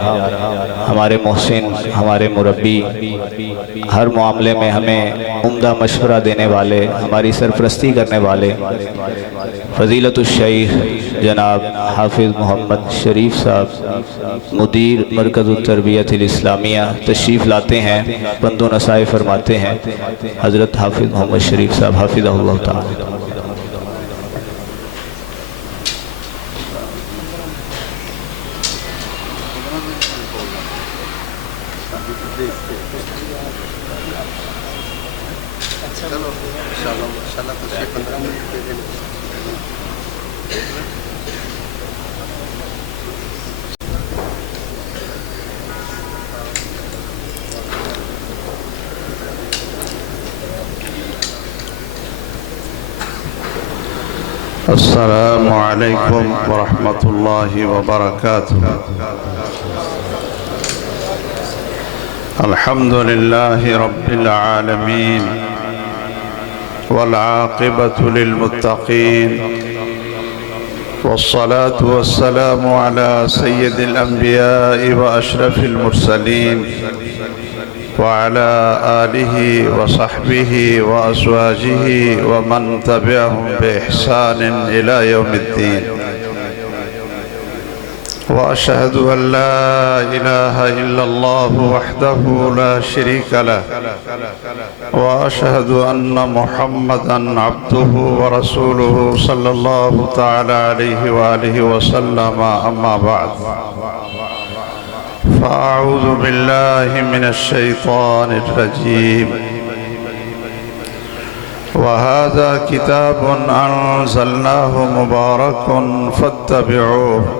हमारे मोहसिन, हमारे मुरब्बी, हर मामले में हमें उम्दा मशवरा देने वाले, हमारी सरपरस्ती करने वाले फ़ज़ीलतुश शैख़ जनाब हाफिज़ मोहम्मद शरीफ साहब मुदीर मरकज़ुत तरबियतिल इस्लामिया तशरीफ़ लाते हैं, बंदो नसाए फरमाते हैं। हज़रत हाफिज़ मोहम्मद शरीफ साहब हाफिज़हुल्लाह ताला। अस्सलामु अलैकुम वरहमतुल्लाहि वबरकातुहू। अल्हम्दुलिल्लाहि रब्बिल आलमीन वल आक़िबतु लिल मुत्तक़ीन वस्सलातु वस्सलामु अला सय्यिदिल अंबिया'i व अशरफिल मुरसलीन व अला आलिहि व सहबिहि व अज़वाजिहि व मन तबिअहुम बिइहसानिन इला यौमिद्दीन व अशहदु अन ला इलाहा इल्लल्लाहु वहदहु ला शरीका लहु व अशहदु अन्न मुहम्मदन अब्दुहु व रसूलुहु सल्लल्लाहु तआला अलैहि व आलिहि व सल्लम। अम्मा बाद फ़अऊज़ु बिल्लाहि मिनश शैतानिर रजीम। व हाज़ा किताबुन अंज़लनाहु मुबारकुन फत्तबिऊहु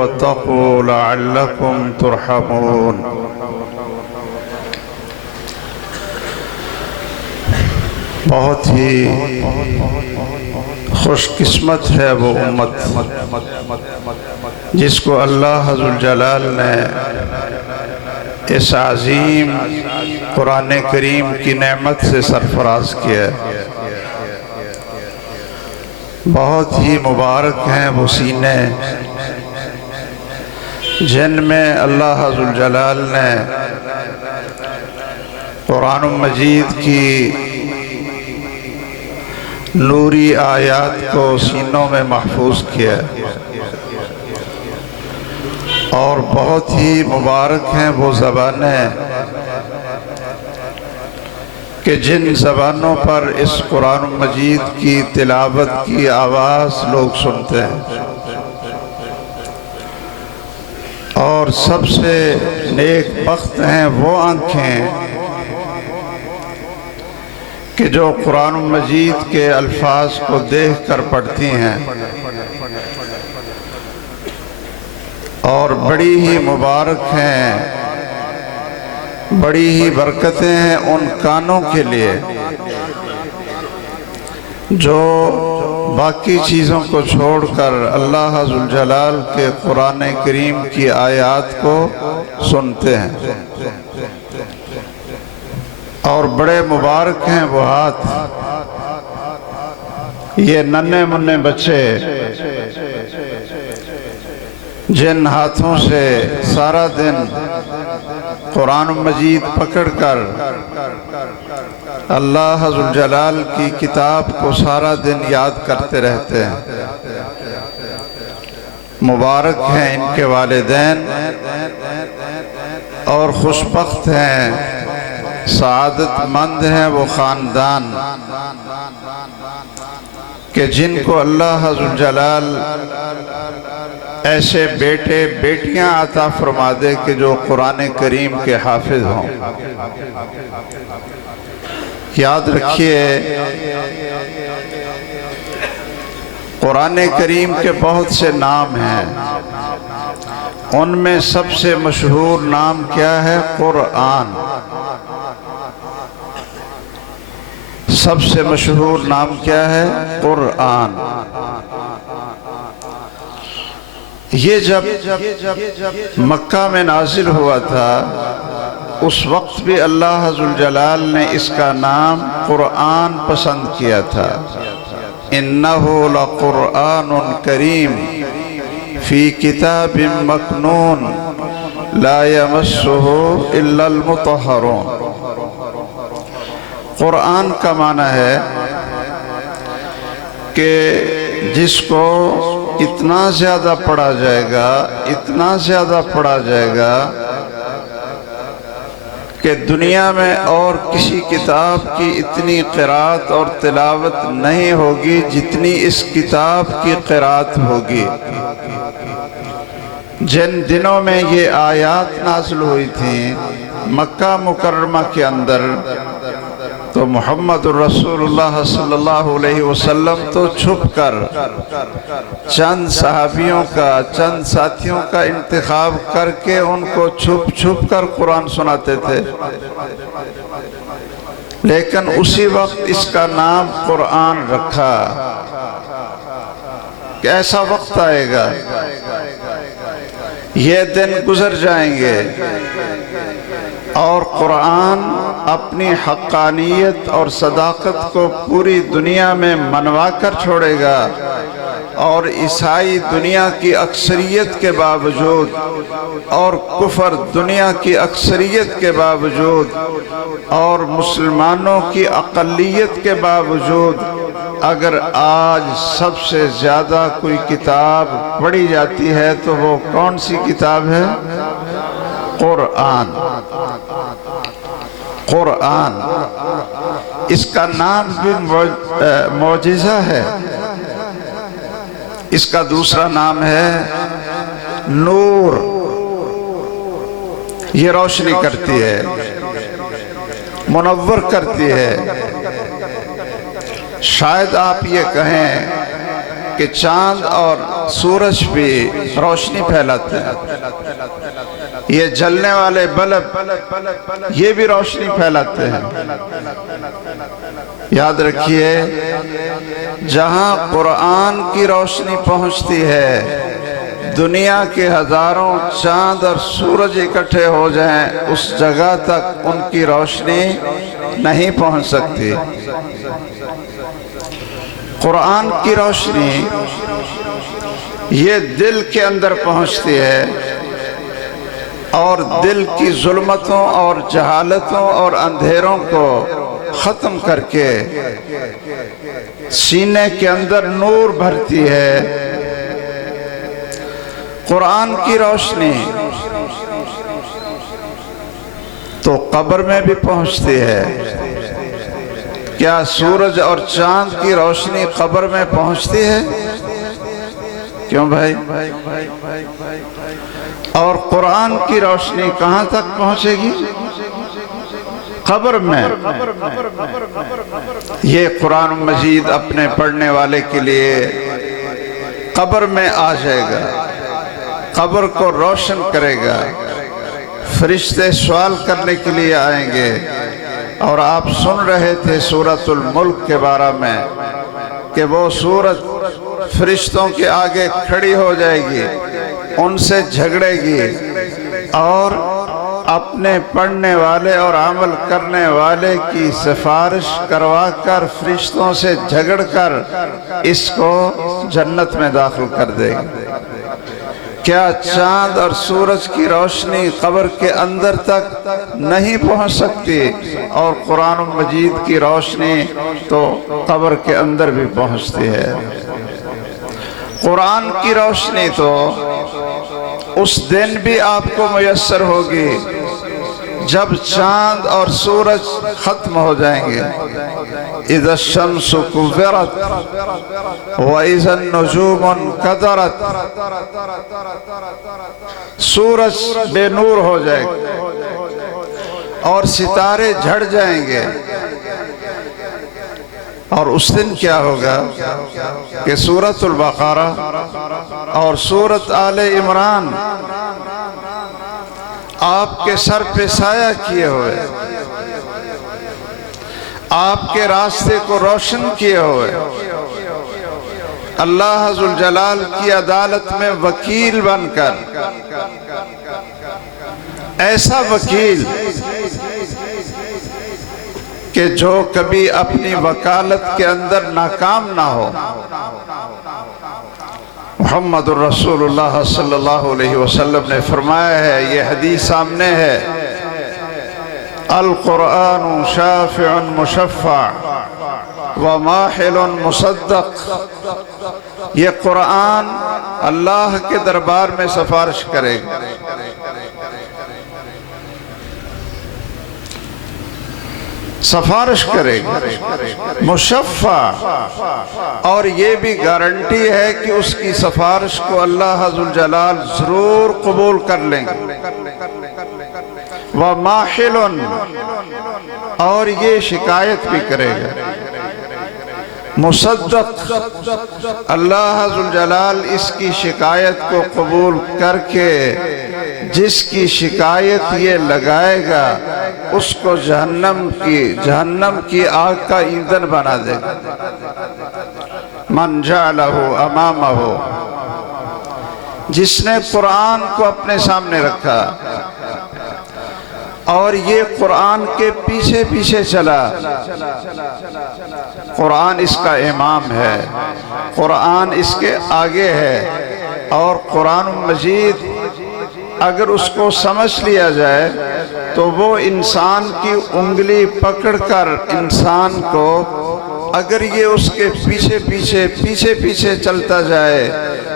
वत्तक़ू लअल्लकुम तुरहमून। बहुत ही खुशकिस्मत है वो उम्मत जिसको अल्लाह अज़्ज़ल जलाल ने इस अज़ीम कुरान करीम की नेमत से सरफराज किया। बहुत ही मुबारक हैं वो सीने जिनमें अल्लाह अज़्ज़ल जलाल ने कुरान मजीद की नूरी आयात को सीनों में महफूज किया। और बहुत ही मुबारक हैं वो ज़बानें कि जिन ज़बानों पर इस कुरान मजीद की तिलावत की आवाज़ लोग सुनते हैं। और सबसे नेक बख्त हैं वो आँखें कि जो कुरान मजीद के अल्फाज को देख कर पढ़ती हैं। और बड़ी ही मुबारक हैं, बड़ी ही बरकतें हैं उन कानों के लिए जो बाकी चीज़ों को छोड़कर अल्लाह अज़्ज़ल जलाल के कुरान करीम की आयात को सुनते हैं। और बड़े मुबारक हैं वो हाथ, ये नन्हे मुन्ने बच्चे जिन हाथों से सारा दिन कुरान मजीद पकड़कर अल्लाह अज़्ज़ल जलाल की किताब को सारा दिन याद करते रहते हैं। मुबारक हैं इनके वालिदैन और खुशबख्त हैं, सआदतमंद हैं वो ख़ानदान कि जिनको अल्लाह अज़्ज़ल जलाल ऐसे बेटे बेटियां अता फरमा दे कि जो कुरान करीम के हाफिज हों। याद रखिए कुरान करीम के बहुत से नाम हैं, उनमें सबसे मशहूर नाम क्या है? कुरान। सबसे मशहूर नाम क्या है? कुरान। ये जब मक्का में नाजिल हुआ था उस वक्त भी अल्लाह अज़्ज़ल जलाल ने इसका नाम कुरान पसंद किया था। इन्नहु लकुरआनुन करीम फ़ी किताबिम मकनून ला यमस्सुहु इल्लल मुतहहरून। कुरान का माना है कि जिसको इतना ज़्यादा पढ़ा जाएगा, इतना ज़्यादा पढ़ा जाएगा कि दुनिया में और किसी किताब की इतनी क़िरात और तिलावत नहीं होगी जितनी इस किताब की क़िरात होगी। जिन दिनों में ये आयात नाज़िल हुई थी मक्का मुकर्रमा के अंदर, तो मोहम्मद रसूलुल्लाह सल्लल्लाहु अलैहि वसल्लम तो छुप कर चंद सहाबियों का, चंद साथियों का इंतखाब करके उनको छुप छुप कर कुरान सुनाते थे। लेकिन उसी वक्त इसका नाम कुरान रखा। कि ऐसा वक्त आएगा, ये दिन गुजर जाएंगे और कुरान अपनी हक़ानियत और सदाकत को पूरी दुनिया में मनवा कर छोड़ेगा और ईसाई दुनिया की अक्सरियत के बावजूद और कुफर दुनिया की अक्सरियत के बावजूद और मुसलमानों की अक़लियत के बावजूद अगर आज सबसे ज़्यादा कोई किताब पढ़ी जाती है तो वो कौन सी किताब है? कुरान। कुरान, इसका नाम भी मौजिज़ा है। इसका दूसरा नाम है नूर। ये रोशनी करती है, मुनव्वर करती है। शायद आप ये कहें कि चांद और सूरज भी रोशनी फैलाते हैं। ये जलने वाले बल्ब ये भी रोशनी फैलाते हैं। याद रखिए, जहां कुरान की रोशनी पहुंचती है, दुनिया के हजारों चांद और सूरज इकट्ठे हो जाएं, उस जगह तक उनकी रोशनी नहीं पहुंच सकती। कुरान की रोशनी ये दिल के अंदर पहुंचती है और दिल की जुल्मतों और जहालतों और अंधेरों को ख़त्म करके सीने के अंदर नूर भरती है। कुरान की रोशनी तो कब्र में भी पहुंचती है। क्या सूरज और चांद की रोशनी कब्र में पहुंचती है? क्यों भाई? और कुरान की रोशनी कहां तक पहुंचेगी? कब्र में। ये कुरान मजीद अपने पढ़ने वाले के लिए कब्र में आ जाएगा, कब्र को रोशन करेगा। फरिश्ते सवाल करने के लिए आएंगे। और आप सुन रहे थे सूरतुल मुल्क के बारे में कि वो सूरत फरिश्तों के आगे खड़ी हो जाएगी, उनसे झगड़ेगी और अपने पढ़ने वाले और अमल करने वाले की सिफारिश करवा कर फरिश्तों से झगड़ कर इसको जन्नत में दाखिल कर देगी। क्या चांद और सूरज की रोशनी कब्र के अंदर तक नहीं पहुंच सकती? और कुरान मजीद की रोशनी तो कब्र के अंदर भी पहुंचती है। कुरान की रोशनी तो उस दिन भी आपको मुयस्सर होगी जब चांद और सूरज खत्म हो जाएंगे। इज़ा शम्सु कुव्विरत व इज़ा नुजूमुन कदरत। सूरज बेनूर हो जाएगा और सितारे झड़ जाएंगे। और उस दिन क्या होगा कि सूरतुल बक़रा और सूरत आले इमरान आपके सर पे साया किए हुए, आपके रास्ते को रोशन किए हुए, अल्लाह ज़ुल जलाल की अदालत में वकील बनकर, ऐसा वकील कि जो कभी अपनी वकालत के अंदर नाकाम ना हो। मुहम्मदुर रसूलुल्लाह सल्लल्लाहु अलैहि वसल्लम ने फरमाया है, ये हदीस सामने है, अल कुरान शाफिउन मुशफ़्फ़ा व माहिलुन मुसद्दक़। ये कुरान अल्लाह के दरबार में सिफारिश करेगा, सिफारिश करेगा, मुशफ़्फ़ा, और ये भी गारंटी है कि उसकी सिफारिश को अल्लाह अज़्ज़ल जलाल जरूर कबूल कर लेंगे। व माहिलुन, और ये शिकायत भी करेगा। मुसद्दक़, अल्लाह अज़्ज़ल जलाल इसकी शिकायत को कबूल करके जिसकी शिकायत ये लगाएगा उसको जहन्नम की आग का ईंधन बना देगा। मन जअलहु अमामहु, जिसने कुरान को अपने सामने रखा और ये कुरान के पीछे पीछे चला। कुरान इसका इमाम है, कुरान इसके आगे है, और कुरान मजीद अगर उसको समझ लिया जाए तो वो इंसान की उंगली पकड़कर इंसान को, अगर ये उसके पीछे पीछे चलता जाए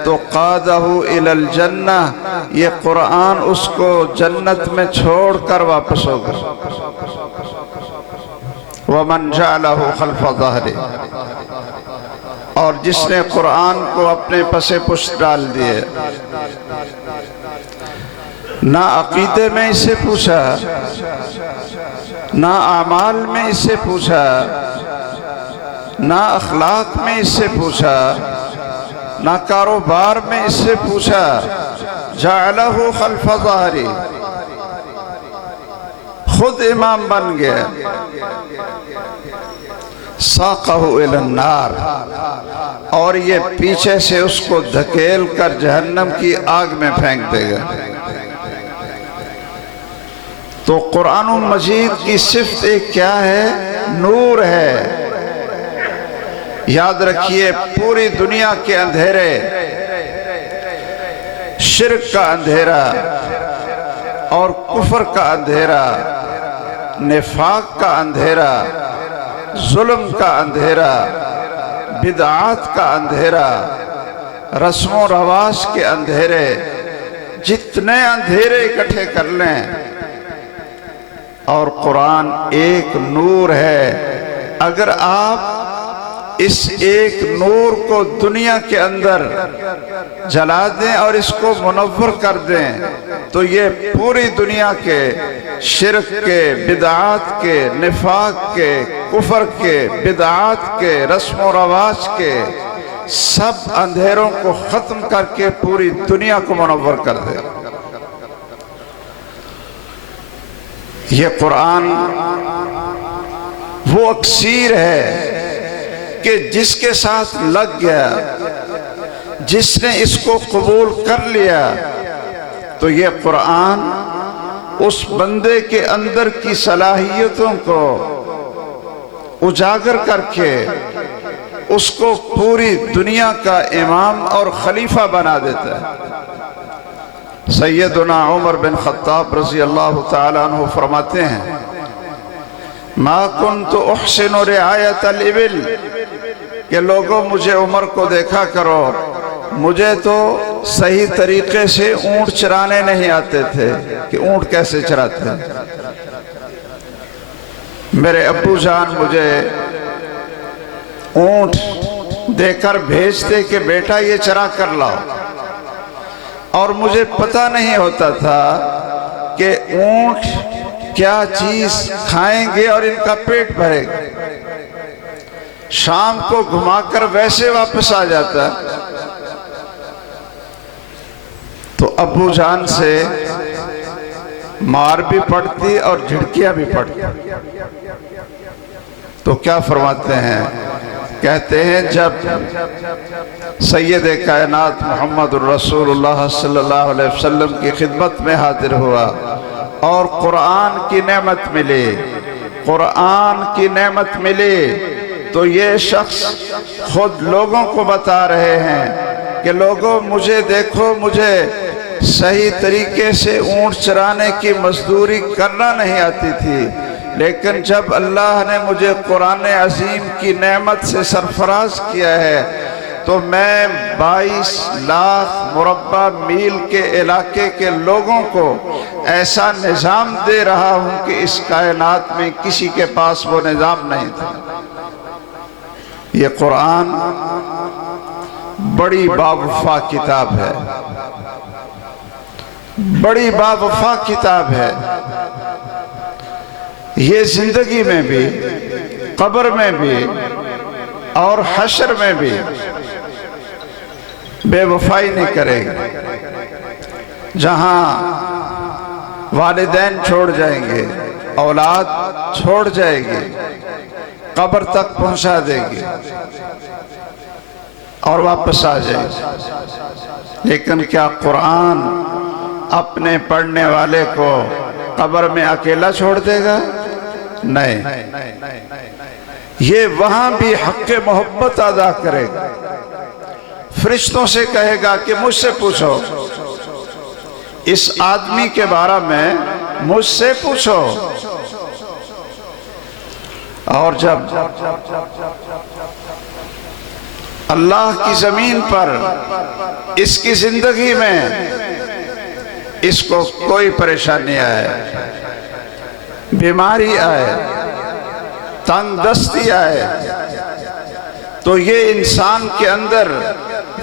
तो क़ादहु इलल जन्नह, ये कुरान उसको जन्नत में छोड़कर वापस होगा। वमन जअलहु खल्फ़ ज़हरी, और जिसने कुरान को अपने पसे पुश्त डाल दिए, ना अकीदे में इससे पूछा, ना आमाल में इससे पूछा, ना अखलाक में इससे पूछा, ना कारोबार में इससे पूछा। जअलहु खल्फ़ ज़हरी, खुद इमाम बन गया। साक़हु इलन नार, और ये पीछे से उसको धकेल कर जहन्नम की आग में फेंक देगा। तो कुरान मजीद की सिफ़त एक क्या है? नूर है। याद रखिए, पूरी दुनिया के अंधेरे, शिर्क का अंधेरा और कुफ्र का अंधेरा, निफाक का अंधेरा, जुल्म का अंधेरा, बिदआत का अंधेरा, रस्मों रवाज के अंधेरे, जितने अंधेरे इकट्ठे कर लें, और कुरान एक नूर है। अगर आप इस एक नूर को दुनिया के अंदर जला दें और इसको मुनव्वर कर दें तो ये पूरी दुनिया के शिर्क के, बिदआत के, निफाक के, कुफर के, बिदआत के, रस्म व रवाज के सब अंधेरों को खत्म करके पूरी दुनिया को मुनव्वर कर दे। ये कुरान वो अक्सीर है कि जिसके साथ लग गया, जिसने इसको कबूल कर लिया, तो ये कुरान उस बंदे के अंदर की सलाहियतों को उजागर करके उसको पूरी दुनिया का इमाम और खलीफा बना देता है। सैयदना उमर बिन खत्ताब रज़ी अल्लाह ताला अन्हु फरमाते हैं, मा कुन्तु उहसिनु रिआयतल इबिल, कि लोगों मुझे उमर को देखा करो, मुझे तो सही तरीके से ऊंट चराने नहीं आते थे कि ऊंट कैसे चराते हैं। मेरे अब्बू जान मुझे ऊंट देकर भेजते कि बेटा ये चरा कर लाओ, और मुझे पता नहीं होता था कि ऊंट क्या चीज खाएंगे और इनका पेट भरेगा। शाम को घुमाकर वैसे वापस आ जाता, तो अब्बू जान से मार भी पड़ती और झिड़कियां भी पड़ती। तो क्या फरमाते हैं, कहते हैं जब सैयद कायनात मोहम्मद रसूलुल्लाह सल्लल्लाहु अलैहि वसल्लम की खिदमत में हाजिर हुआ और कुरान की नेमत मिली, कुरान की नेमत मिली, तो ये शख्स खुद लोगों को बता रहे हैं कि लोगों मुझे देखो, मुझे सही तरीके से ऊँट चराने की मजदूरी करना नहीं आती थी, लेकिन जब अल्लाह ने मुझे कुरान अजीम की नेमत से सरफराज किया है तो मैं 22 लाख मुरब्बा मील के इलाके के लोगों को ऐसा निज़ाम दे रहा हूँ कि इस कायनात में किसी के पास वो निज़ाम नहीं था। ये कुरान बड़ी बावफा किताब है, बड़ी बावफा किताब है। ये जिंदगी में भी, कब्र में भी और हश्र में भी बेवफाई नहीं करेगी। जहां वालिदैन छोड़ जाएंगे, औलाद छोड़ जाएगी, कब्र तक पहुंचा देगी और वापस आ जाएगी। लेकिन क्या कुरान अपने पढ़ने वाले को कब्र में अकेला छोड़ देगा? नहीं, ये वहां भी हक़ मोहब्बत अदा करेगा। फरिश्तों से कहेगा कि मुझसे पूछो, इस आदमी के बारे में मुझसे पूछो। और जब अल्लाह की जमीन पर इसकी जिंदगी में इसको कोई परेशानी आए, बीमारी आए, तंगदस्ती आए, तो ये इंसान के अंदर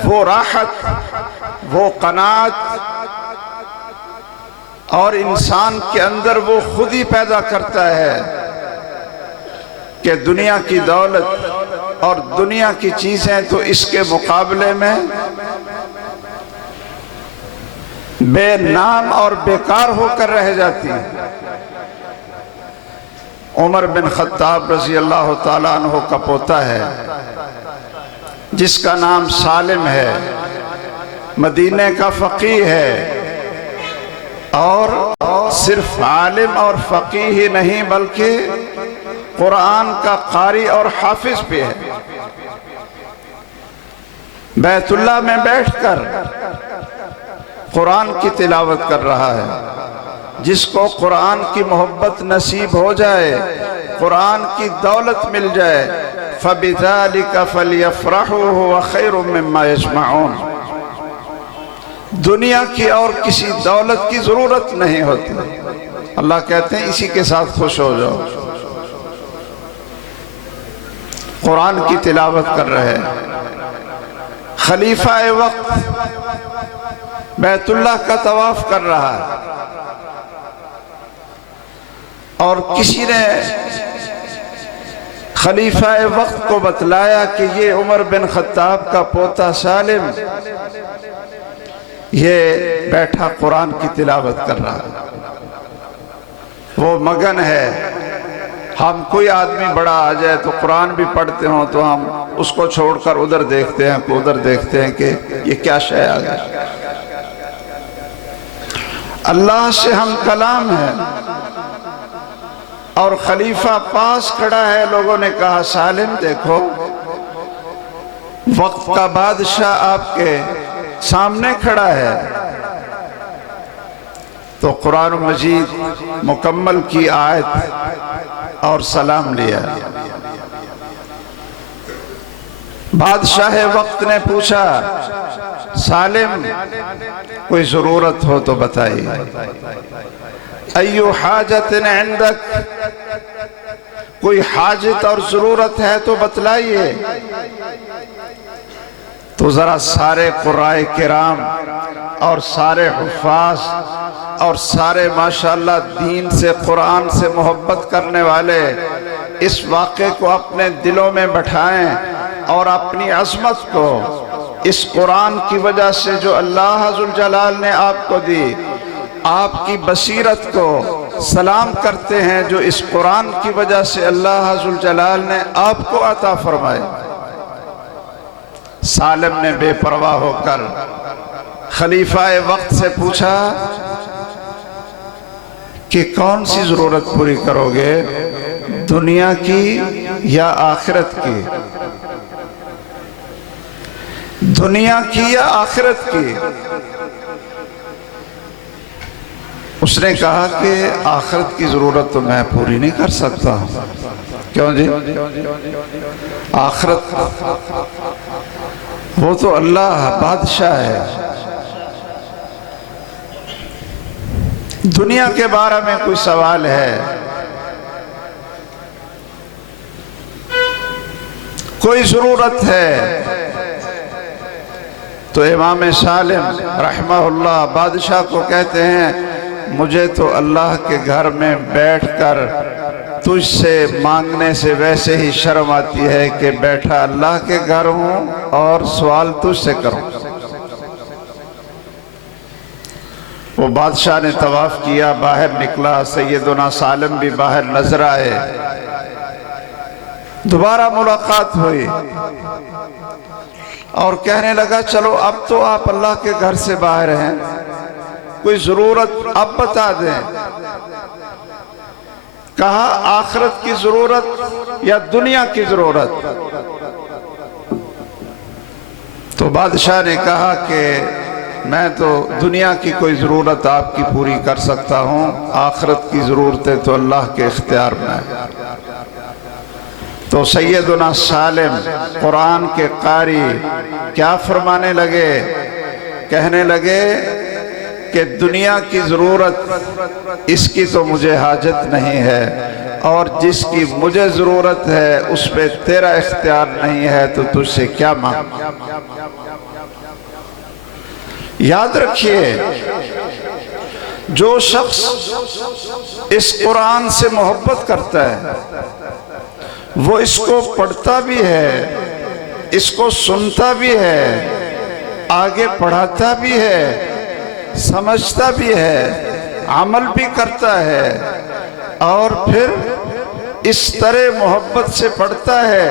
वो राहत, वो कनात और इंसान के अंदर वो खुद ही पैदा करता है कि दुनिया की दौलत और दुनिया की चीजें तो इसके मुकाबले में बेनाम और बेकार होकर रह जाती हैं। उमर बिन खत्ताब रजी अल्लाह ताला अन्हु का पोता है जिसका नाम सालिम है, मदीने का फकीह है और सिर्फ आलिम और फकीह ही नहीं बल्कि कुरान का कारी और हाफिज भी है। बैतुल्लाह में बैठकर कुरान की तिलावत कर रहा है। जिसको कुरान की मोहब्बत नसीब हो जाए, कुरान की दौलत मिल जाए, फबिज़ालिका फलियफ़रहू हुवा खैरुम मिम्मा यजमऊन। दुनिया की और किसी दौलत की जरूरत नहीं होती। अल्लाह कहते हैं इसी के साथ खुश हो जाओ। कुरान की तिलावत कर रहे हैं। खलीफा ए वक्त बैतुल्लाह का तवाफ कर रहा है और किसी ने खलीफा ए वक्त को बतलाया कि ये उमर बिन खत्ताब का पोता सालिम ये बैठा कुरान की तिलावत कर रहा है, वो मगन है। हम कोई आदमी बड़ा आ जाए तो कुरान भी पढ़ते हो तो हम उसको छोड़कर उधर देखते हैं, उधर देखते हैं कि ये क्या शय आ गया। अल्लाह से हम कलाम है और खलीफा पास खड़ा है। लोगों ने कहा सालिम देखो, वक्त का बादशाह आपके सामने खड़ा है। तो कुरान मजीद मुकम्मल की आयत और सलाम लिया। बादशाह वक्त ने पूछा सालिम कोई जरूरत हो तो बताइए। अय्यु हाजतिन इंदक, कोई हाजत और जरूरत है तो बतलाइए। तो जरा सारे कुर्राए किराम और सारे हुफ़ाज़ और सारे माशाअल्लाह दीन से कुरान से मोहब्बत करने वाले इस वाक़े को अपने दिलों में बैठाएं और अपनी अज़मत को, इस कुरान की वजह से जो अल्लाह ज़ुल जलाल ने आपको दी, आपकी बसीरत को सलाम करते हैं जो इस कुरान की वजह से अल्लाह ज़ुल जलाल ने आपको अता फरमाए। सालिम ने बेपरवाह होकर खलीफा वक्त से पूछा कि कौन सी जरूरत पूरी करोगे, दुनिया की या आखिरत की? दुनिया की या आखिरत की? उसने कहा कि आखिरत की जरूरत तो मैं पूरी नहीं कर सकता। क्यों जी? आखिरत वो तो अल्लाह बादशाह है। दुनिया के बारे में कोई सवाल है, कोई जरूरत है, तो इमाम सालिम रहमहुल्लाह बादशाह को कहते हैं, मुझे तो अल्लाह के घर में बैठकर तुझसे मांगने से वैसे ही शर्म आती है कि बैठा अल्लाह के घर हूं और सवाल तुझसे करूं। वो बादशाह ने तवाफ किया, बाहर निकला, सैयदना सालिम भी बाहर नजर आए। दोबारा मुलाकात हुई और कहने लगा, चलो अब तो आप अल्लाह के घर से बाहर हैं, कोई जरूरत अब बता दें। कहा, आखिरत की जरूरत या दुनिया की जरूरत? तो बादशाह ने कहा कि मैं तो दुनिया की कोई ज़रूरत आपकी पूरी कर सकता हूँ, आखिरत की ज़रूरतें तो अल्लाह के इख्तियार में है। तो सैयदना सालिम कुरान के कारी क्या फरमाने लगे? कहने लगे कि दुनिया की ज़रूरत इसकी तो मुझे हाजत नहीं है, और जिसकी मुझे ज़रूरत है उस पर तेरा इख्तियार नहीं है, तो तुझसे क्या मांग। याद रखिए, जो शख्स इस कुरान से मोहब्बत करता है वो इसको पढ़ता भी है, इसको सुनता भी है, आगे पढ़ाता भी है, समझता भी है, अमल भी करता है, और फिर इस तरह मोहब्बत से पढ़ता है।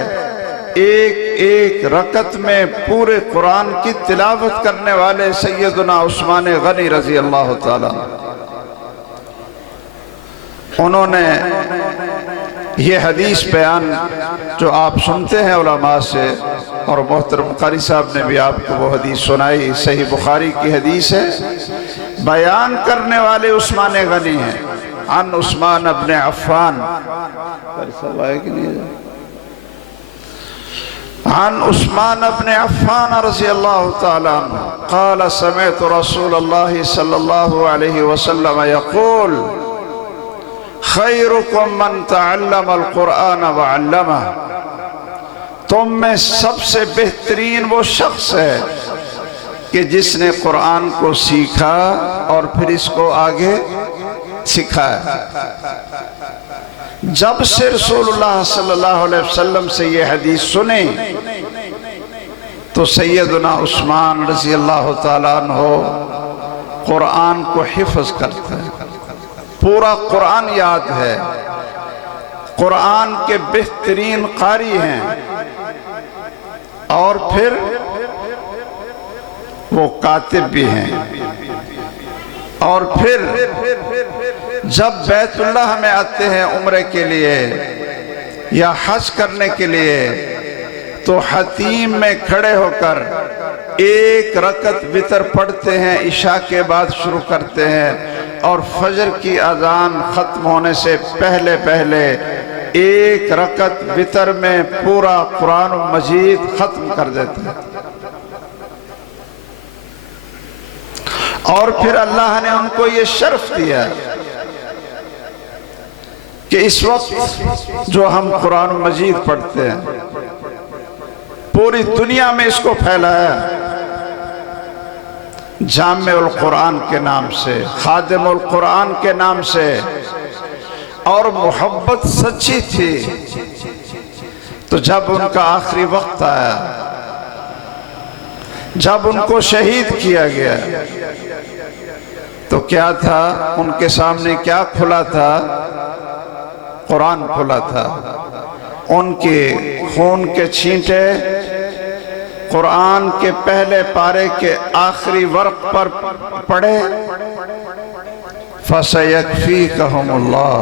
एक एक रकत में पूरे कुरान की तिलावत करने वाले सैयदना उस्मान गनी रजी अल्लाह ताला, उन्होंने ये हदीस बयान जो आप सुनते हैं उलमा से, और मोहतरम कारी साहब ने भी आपको वो हदीस सुनाई, सही बुखारी की हदीस है, बयान करने वाले उस्मान गनी हैं। अन उस्मान इब्न अफ़्फ़ान, अन उस्मान इब्न अफ़्फ़ान रज़ी अल्लाहु तआला अन्हु क़ाल समिअतु रसूलल्लाह सल्लल्लाहु अलैहि वसल्लम यक़ूल खैरुकुम मन तअल्लमल कुरआन व अल्लमह, तुम में सबसे बेहतरीन वो शख्स है कि जिसने कुरान को सीखा और फिर इसको आगे सिखाया। जब से रसूलुल्लाह सल्लल्लाहु अलैहि वसल्लम से ये हदीस सुनी तो सैयदना उस्मान रज़ी अल्लाह ताला अन्हु कुरान को हिफ्ज़ करते हैं, पूरा कुरान याद है, कुरान के बेहतरीन कारी हैं, और फिर वो कातिब भी हैं। और फिर जब बैतुल्लाह में आते हैं उम्रे के लिए या हज करने के लिए, तो हतीम में खड़े होकर एक रकत वितर पढ़ते हैं, इशा के बाद शुरू करते हैं, और फजर की अजान खत्म होने से पहले पहले एक रकत वितर में पूरा कुरान मजीद खत्म कर देते हैं। और फिर अल्लाह ने उनको ये शर्फ दिया कि इस वक्त जो हम कुरान मजीद पढ़ते हैं, पूरी दुनिया में इसको फैलाया जामिउल कुरान के नाम से, खादिमुल कुरान के नाम से, और मोहब्बत सच्ची थी। तो जब उनका आखिरी वक्त आया, जब उनको शहीद किया गया, तो क्या था उनके सामने? क्या खुला था? कुरान खुला था। उनके खून के छींटे कुरान के पहले पारे के आखिरी वर्क पर पड़े, फसयकफीकहुमुल्लाह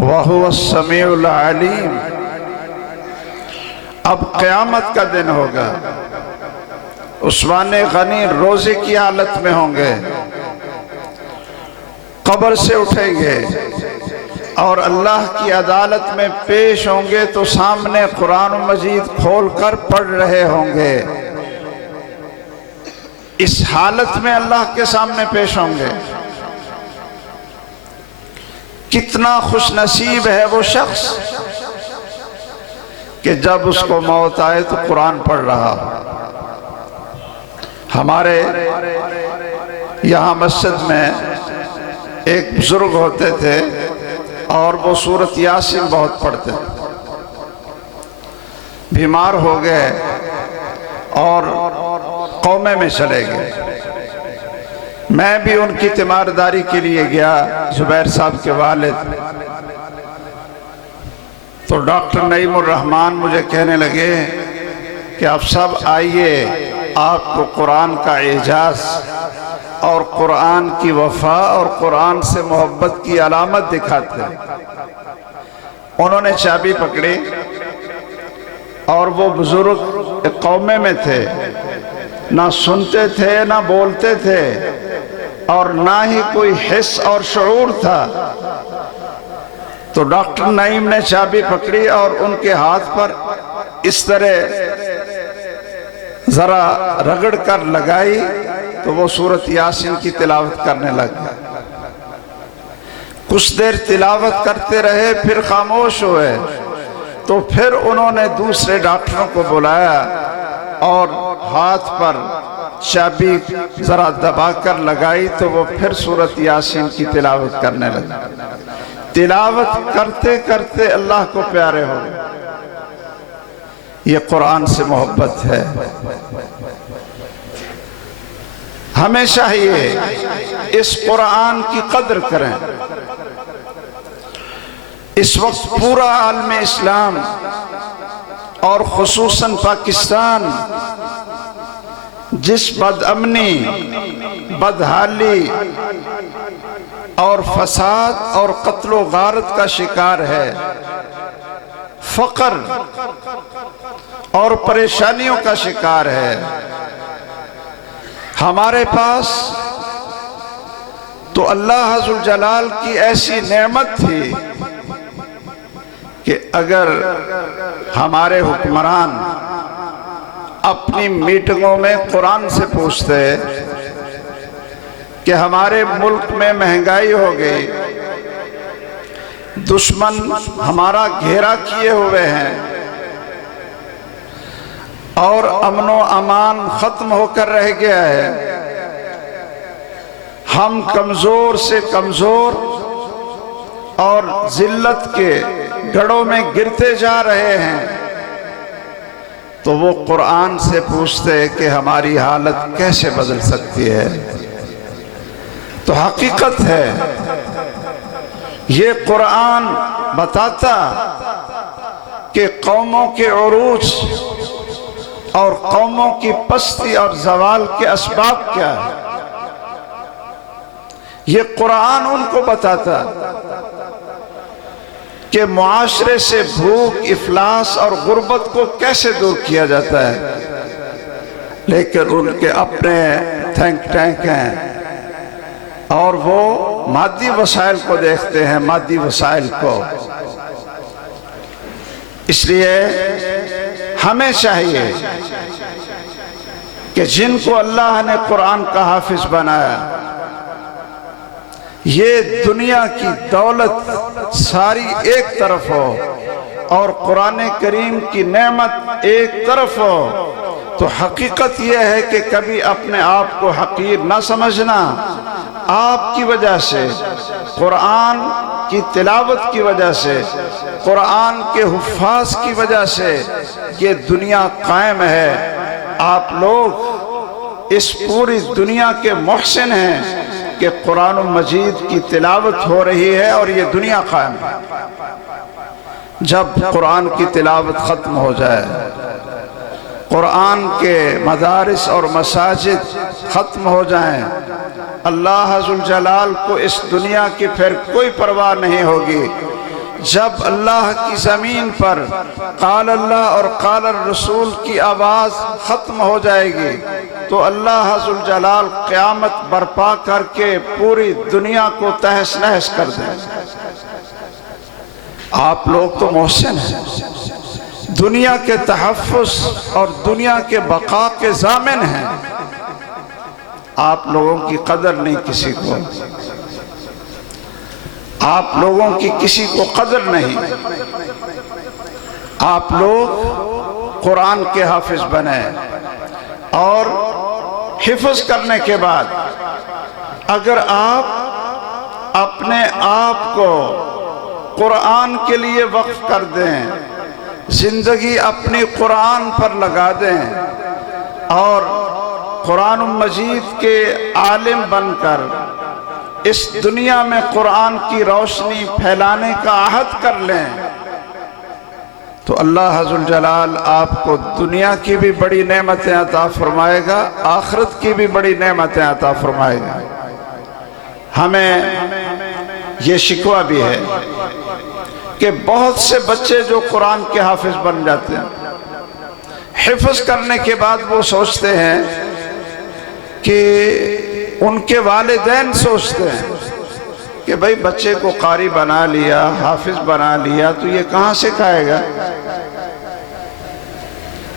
व हुवस समीउल अलीम। अब क़यामत का दिन होगा, उस्मान गनी रोजे की हालत में होंगे, कब्र से उठेंगे और अल्लाह की अदालत में पेश होंगे तो सामने कुरान मजीद खोल कर पढ़ रहे होंगे। इस हालत में अल्लाह के सामने पेश होंगे। कितना खुशनसीब है वो शख्स कि जब उसको मौत आए तो कुरान पढ़ रहा हो। हमारे यहाँ मस्जिद में एक बुजुर्ग होते थे और वो सूरत यासीन बहुत पढ़ते थे। बीमार हो गए और कौमे में चले गए। मैं भी उनकी तीमारदारी के लिए गया, जुबैर साहब के वालिद। तो डॉक्टर नईमुर रहमान मुझे कहने लगे कि आप सब आइए, आपको कुरान का एजाज और कुरान की वफा और कुरान से मोहब्बत की अलामत दिखाते हैं। उन्होंने चाबी पकड़ी और वो बुजुर्ग कौमे में थे, ना सुनते थे ना बोलते थे और ना ही कोई हिस्स और शऊर था। तो डॉक्टर नईम ने चाबी पकड़ी और उनके हाथ पर इस तरह जरा रगड़ कर लगाई तो वो सूरत यासीन की तिलावत करने लग गए। कुछ देर तिलावत करते रहे, फिर खामोश हुए। तो फिर उन्होंने दूसरे डॉक्टरों को बुलाया और हाथ पर चाबी जरा दबाकर लगाई तो वो फिर सूरत यासीन की तिलावत करने लगे। तिलावत करते करते अल्लाह को प्यारे हो गए। ये कुरान से मोहब्बत है। हमें चाहिए इस कुरान की कदर करें। इस वक्त पूरा आलम इस्लाम और खुसूसन पाकिस्तान जिस बदअमनी, बदहाली और फसाद और कत्लो गारत का शिकार है, फक्र और परेशानियों का शिकार है। हमारे पास तो अल्लाह हज़्ज़ुल जलाल की ऐसी नेमत थी कि अगर हमारे हुक्मरान अपनी मीटिंगों में कुरान से पूछते कि हमारे मुल्क में महंगाई हो गई, दुश्मन हमारा घेरा किए हुए हैं और अमनो अमान खत्म होकर रह गया है, हम कमजोर से कमजोर और जिल्लत के गढ़ों में गिरते जा रहे हैं, तो वो कुरान से पूछते कि हमारी हालत कैसे बदल सकती है। तो हकीकत है, ये कुरान बताता कि कौमों के उरूज और कौमों की पस्ती और जवाल के असबाब क्या है। ये कुरान उनको बताता कि मुआशरे से भूख, इफलास और गुर्बत को कैसे दूर किया जाता है। लेकिन उनके अपने थिंक टैंक हैं और वो मादी वसाइल को देखते हैं, मादी वसाइल को। इसलिए हमें चाहिए कि जिनको अल्लाह ने कुरान का हाफिज बनाया, ये दुनिया की दौलत सारी एक तरफ हो और कुरान करीम की नेमत एक तरफ हो, तो हकीकत यह है कि कभी अपने आप को हकीर ना समझना। आपकी वजह से, कुरान की तिलावत की वजह से, कुरान के हुफ़ाज़ की वजह से ये दुनिया कायम है। आप लोग इस पूरी दुनिया के मोहसिन हैं कि कुरान मजीद की तिलावत हो रही है और ये दुनिया कायम है। जब कुरान की तिलावत ख़त्म हो जाए, कुरान के मदारिस और मसाजिद ख़त्म हो जाएं, अल्लाह हज़्ज़ुल जलाल को इस दुनिया की फिर कोई परवाह नहीं होगी। जब अल्लाह की ज़मीन पर क़ाल अल्लाह और क़ाल रसूल की आवाज़ ख़त्म हो जाएगी तो अल्लाह ज़ुल जलाल क़यामत बर्पा करके पूरी दुनिया को तहस नहस कर दें। आप लोग तो मोहसिन हैं, दुनिया के तहफ़्फ़ुज़ और दुनिया के बका के ज़ामिन हैं। आप लोगों की कदर नहीं किसी को, आप लोगों की किसी को कदर नहीं। आप लोग कुरान के हाफिज बने और हिफ्ज़ करने के बाद अगर आप अपने आप को कुरान के लिए वक्फ कर दें, जिंदगी अपनी कुरान पर लगा दें और कुरान मजीद के आलिम बनकर इस दुनिया में कुरान की रोशनी फैलाने का अहद कर लें तो अल्लाह ज़ुल जलाल आपको दुनिया की भी बड़ी नेमतें अता फरमाएगा, आखिरत की भी बड़ी नेमतें अता फरमाएगा। हमें ये शिकवा भी है कि बहुत से बच्चे जो कुरान के हाफिज बन जाते हैं, हिफ्ज़ करने के बाद वो सोचते हैं कि उनके वालिदैन सोचते हैं कि भाई बच्चे को कारी बना लिया, हाफिज बना लिया तो ये कहाँ से खाएगा,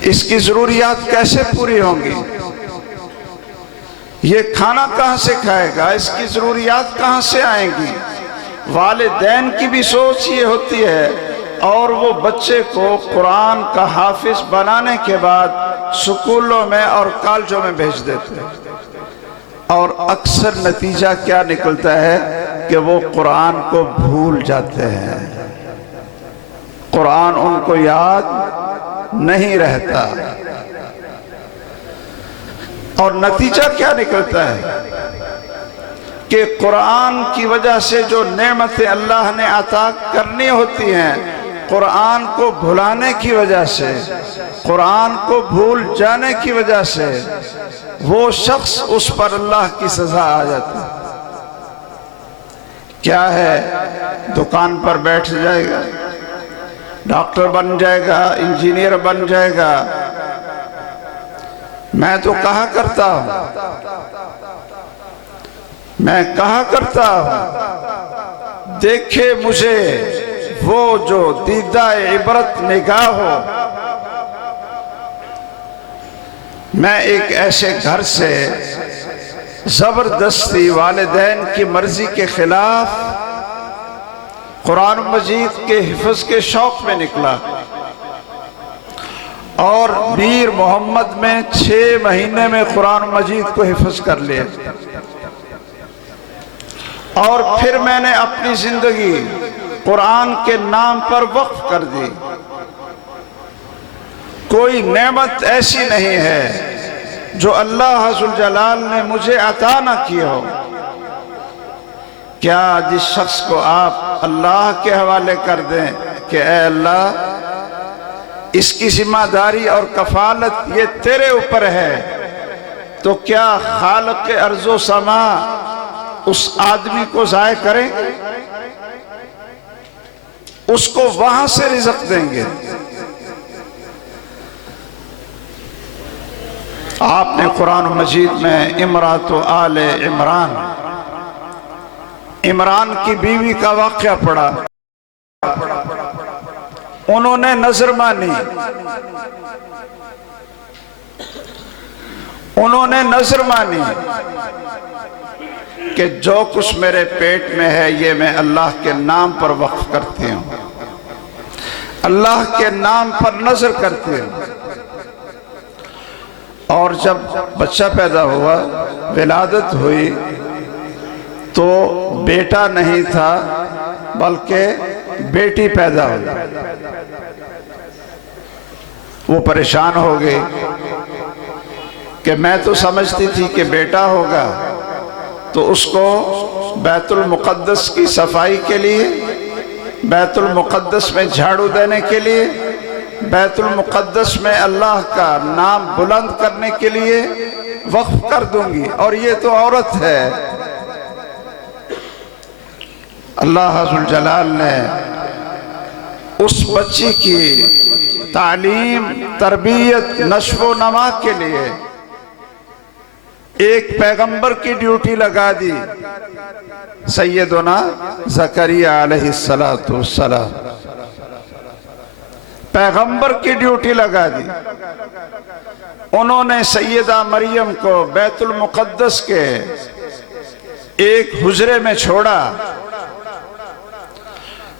इसकी ज़रूरियात कैसे पूरी होंगी, ये खाना कहाँ से खाएगा, इसकी ज़रूरियात कहाँ से आएंगी। वालिदैन की भी सोच ये होती है और वो बच्चे को कुरान का हाफिज बनाने के बाद स्कूलों में और कॉलेजों में भेज देते हैं और अक्सर नतीजा क्या निकलता है कि वो कुरान को भूल जाते हैं, कुरान उनको याद नहीं रहता। और नतीजा क्या निकलता है कि कुरान की वजह से जो नेमतें अल्लाह ने अता करनी होती हैं, कुरान को भुलाने की वजह से, कुरान को भूल जाने की वजह से वो शख्स उस पर अल्लाह की सजा आ जाती है। क्या है, दुकान पर बैठ जाएगा, डॉक्टर बन जाएगा, इंजीनियर बन जाएगा। मैं तो कहा करता हूं, देखे मुझे वो जो दीदा इबरत निगाह हो। मैं एक ऐसे घर से जबरदस्ती वालिदैन की मर्जी के खिलाफ कुरान मजीद के हिफ्ज़ के शौक में निकला और मीर मोहम्मद में 6 महीने में कुरान मजीद को हिफ्ज़ कर लिया और फिर मैंने अपनी जिंदगी कुरान के नाम पर वक्फ कर दी। कोई नेमत ऐसी नहीं है जो अल्लाह ज़ुल जलाल ने मुझे अता न की हो। क्या जिस शख्स को आप अल्लाह के हवाले कर दें कि ऐ अल्लाह, इसकी जिम्मेदारी और कफालत ये तेरे ऊपर है, तो क्या खालिक़ अर्ज़ो समा उस आदमी को ज़ाय करेंगे, उसको वहां से रिज़्क़ देंगे। आपने कुरान मजीद में इमरातो आले इमरान, इमरान की बीवी का वाक़या पढ़ा। उन्होंने नजर मानी, उन्होंने नजर मानी कि जो कुछ मेरे पेट में है ये मैं अल्लाह के नाम पर वक्फ करती हूँ, अल्लाह के नाम पर नजर करती हूँ। और जब बच्चा पैदा हुआ, विलादत हुई, तो बेटा नहीं था बल्कि बेटी पैदा हुई। वो परेशान हो गई कि मैं तो समझती थी कि बेटा होगा तो उसको बैतुल मुक़द्दस की सफाई के लिए, बैतुल मुक़द्दस में झाड़ू देने के लिए, बैतुल मुक़द्दस में अल्लाह का नाम बुलंद करने के लिए वक्फ कर दूंगी, और ये तो औरत है। अल्लाह ज़ुल जलाल ने उस बच्ची की तालीम, तरबियत, नश्व नमा के लिए एक पैगंबर की ड्यूटी लगा दी, सैयदना ज़करिया अलैहिस्सलातु वस्सलाम। पैगंबर की ड्यूटी लगा दी। उन्होंने सैयदा मरियम को बैतुल मुक़द्दस के एक हुजरे में छोड़ा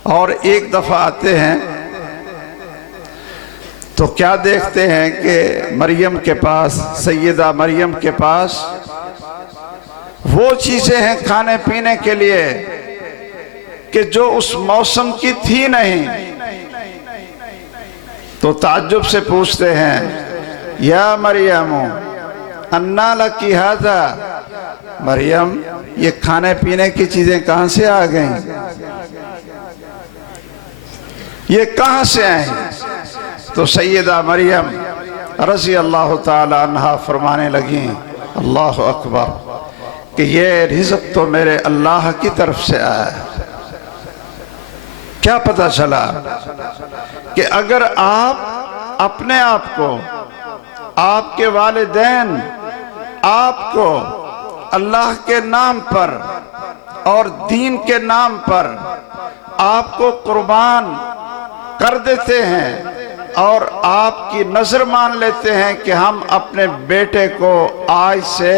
और एक दफा आते हैं तो क्या देखते हैं कि मरियम के पास, सैयदा मरियम के पास वो चीजें हैं खाने पीने के लिए कि जो उस मौसम की थी नहीं। तो ताज्जुब से पूछते हैं, या मरियम अन्ना लकी हाज़ा, मरियम ये खाने पीने की चीजें कहां से आ गई, ये कहां से आई? तो सैयदा मरियम रज़ी अल्लाह ताला अन्हा फरमाने लगी, अल्लाह अकबर, कि ये रिज़्क़ तो मेरे अल्लाह की तरफ से आया है। क्या पता चला कि अगर आप अपने आप को, आपके वालिदैन आपको अल्लाह के नाम पर और दीन के नाम पर आपको कुर्बान कर देते हैं और आपकी नजर मान लेते हैं कि हम अपने बेटे को आज से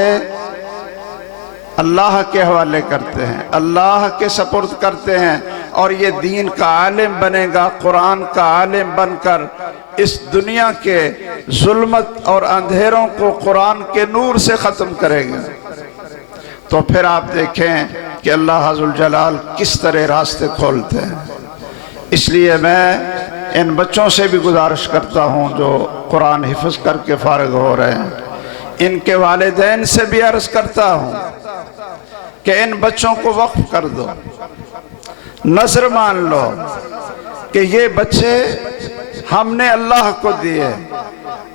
अल्लाह के हवाले करते हैं, अल्लाह के सपुर्द करते हैं और ये दीन का आलिम बनेगा, कुरान का आलिम बनकर इस दुनिया के जुल्मत और अंधेरों को कुरान के नूर से ख़त्म करेगा, तो फिर आप देखें कि अल्लाह अज़्ज़ल जलाल किस तरह रास्ते खोलते हैं। इसलिए मैं इन बच्चों से भी गुजारिश करता हूँ जो कुरान हिफ्ज़ करके फारिग हो रहे हैं, इनके वालिदैन से भी अर्ज़ करता हूँ कि इन बच्चों को वक्फ कर दो, नज़र मान लो कि ये बच्चे हमने अल्लाह को दिए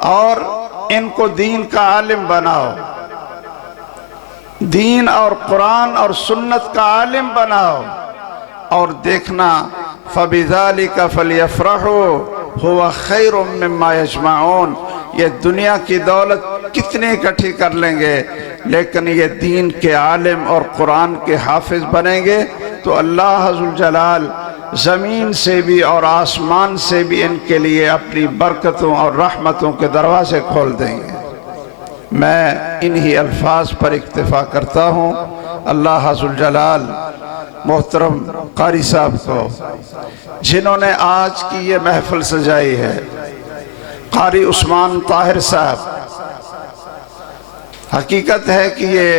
और इनको दीन का आलिम बनाओ, दीन और कुरान और सुन्नत का आलिम बनाओ और देखना फबिज़ालिका फलियफ़रहू हुवा खैरुम मिम्मा यजमाऊन। ये दुनिया की दौलत कितनी इकट्ठी कर लेंगे, लेकिन ये दीन के आलिम और कुरान के हाफिज बनेंगे तो अल्लाह अज़्ज़ल जलाल ज़मीन से भी और आसमान से भी इनके लिए अपनी बरकतों और रहमतों के दरवाजे खोल देंगे। मैं इन्हीं अल्फाज पर इक्तिफा करता हूँ। अल्लाह अज़्ज़ल जलाल मोहतरम कारी साहब को, जिन्होंने आज की ये महफिल सजाई है, कारी उस्मान ताहिर साहब, हकीकत है कि ये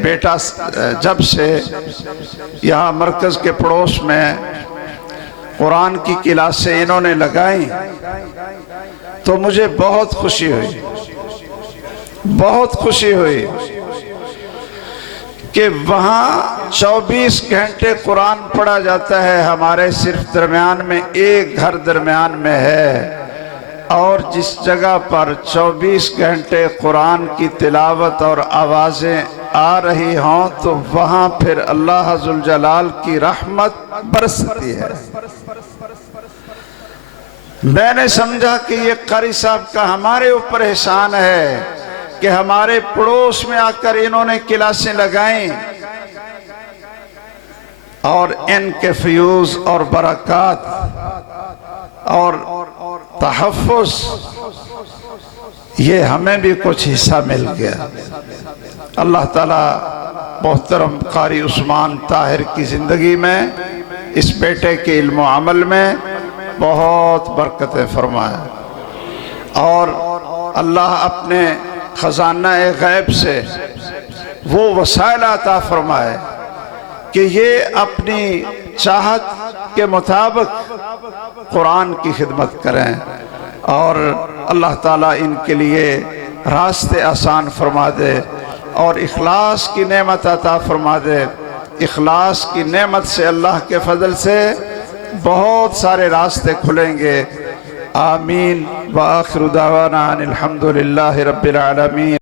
बेटा जब से यहाँ मरकज़ के पड़ोस में कुरान की क्लासें इन्होंने लगाई तो मुझे बहुत खुशी हुई, बहुत खुशी हुई कि वहाँ 24 घंटे कुरान पढ़ा जाता है। हमारे सिर्फ दरमियान में एक घर दरमियान में है और जिस जगह पर 24 घंटे कुरान की तिलावत और आवाज़ें आ रही हों तो वहाँ फिर अल्लाह अज़्ज़ल जलाल की रहमत बरसती है। मैंने समझा कि ये कारी साहब का हमारे ऊपर एहसान है कि हमारे पड़ोस में आकर इन्होंने क्लासें लगाई और इनके फ्यूज और बरक़ात और तहफ़्फ़ुज़ ये हमें भी कुछ हिस्सा मिल गया। अल्लाह ताला मोहतरम कारी उस्मान ताहिर की ज़िंदगी में, इस बेटे के इल्म अमल में बहुत बरकतें फरमाए और अल्लाह अपने खजाना गैब से वो वसाइल अता फरमाए कि ये अपनी चाहत के मुताबिक कुरान की खिदमत करें और अल्लाह ताला इनके लिए रास्ते आसान फरमा दे और इखलास की नेमत अता फरमा दे। इखलास की नेमत से अल्लाह के फजल से बहुत सारे रास्ते खुलेंगे। आमीन व आखिरु दावाना अनिल हम्दुलिल्लाहि रब्बिल आलमीन।